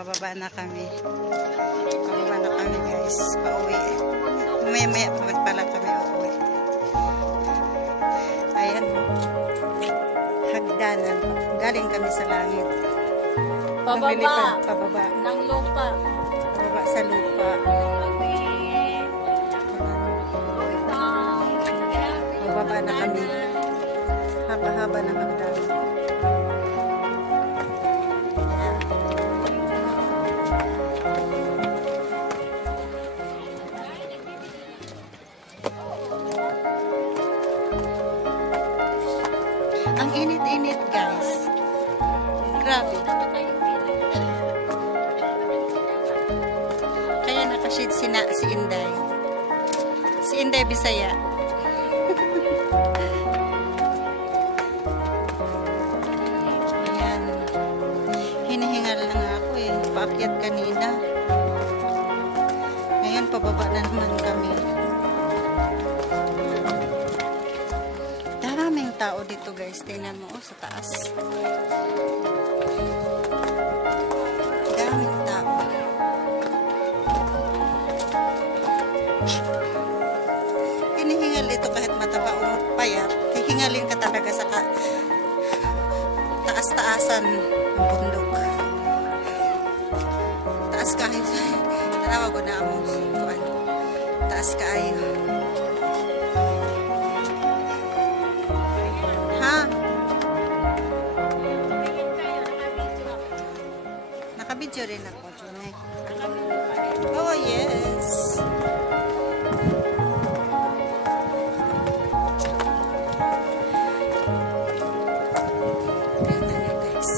pababa na kami. Pababa na kami guys. Pauwi. Maya-maya pala kami uuwi. Ayan. Hagdanan. Galing kami sa langit. Pababa. Pababa. Ng lupa. Pababa sa lupa. Pababa na kami. Haba-haba na hagdanan. Ang init-init guys. Grabe. Kaya nakashade si Inday. Si Inday Bisaya. Ayan. Hinihingal lang ako eh. Paakyat kanina. Ngayon pababa na naman kami. Daming tao dito guys. Tingnan mo sa taas. Daming tao. Hinihingal dito kahit mataba o payat. Hihingalin ka talaga sa taas-taasan ng bundok. Taas kahit tanawa ko na mo. Taas kaayo. Ha? Nakabidyo rin ako, Junay. Oh, yes. Ganda niyo, guys.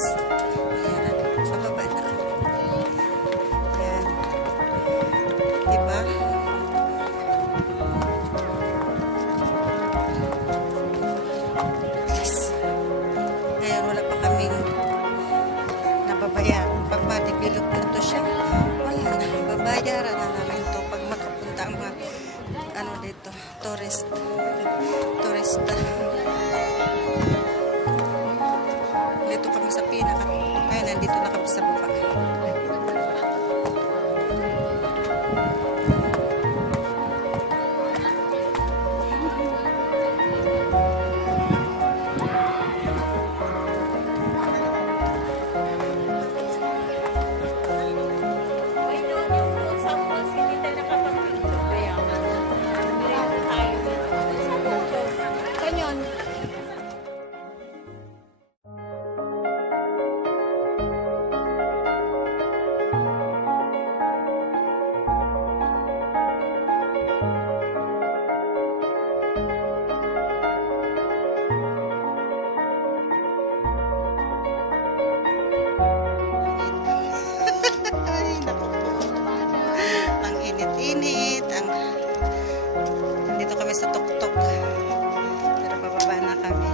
Ayan, pababa na. Ayan. Diba? Yes. Ngayon, wala pa kaming nababayan. Pag matibilog na ito siya, wala na. Babayaran na namin ito pag makapunta ang mga dito, turista. Dito kami sa pinaka. Ayun, nandito na kami sa baba. Init. Dito kami sa tuktok. Pero bababa na kami.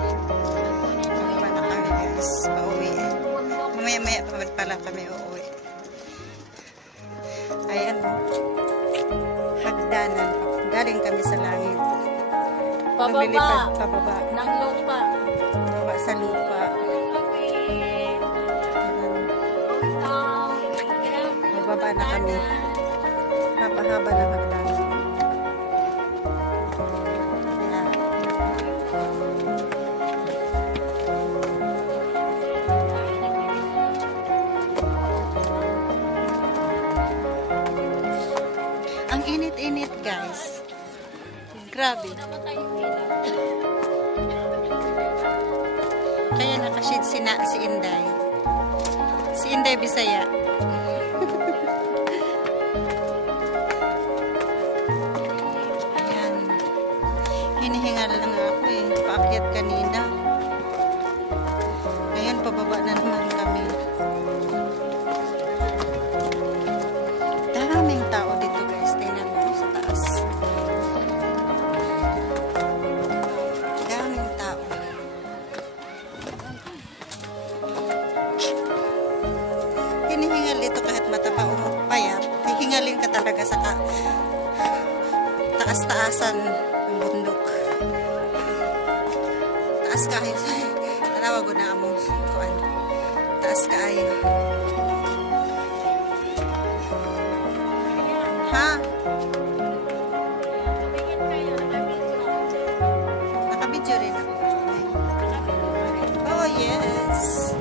Bababa na kami guys. Pauwi. Maya-maya pala kami uuwi. Ayan. Hagdanan. Galing kami sa langit. Pababa. Pababa. Ng lupa. Pababa sa lupa. Bababa na kami. Haba-haba na hagdanan. Ang init-init guys. Grabe. Kaya nakashade si Inday. Si Inday Bisaya. Hinihingal lang ako eh. Paakyat kanina. Ngayon, pababa na naman kami. Daming tao dito guys. Tingnan mo sa taas. Daming tao. Hinihingal dito kahit mataba o payat. Hihingalin ka talaga sa taas-taasan ng bundok. Taas kayo. Tanawa ko na mo. Taas kaayo. Ha? Nakabidyo rin ako. Oh, yes.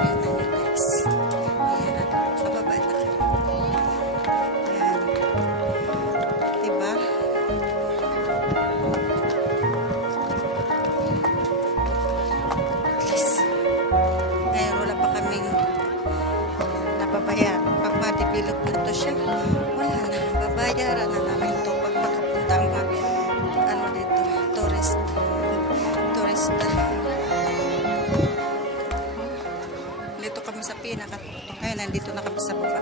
Ayan na yun, guys. Ayan na. Bababa na kami. Ayan. Diba? Yes. Ngayon, wala pa kaming nababayaran. Pag ma-develop na to siya, wala na. Babayaran na namin to pag makapunta ang ano dito, tourista. Dito kami sa pinaka. Ngayon, nandito na kami sa baba.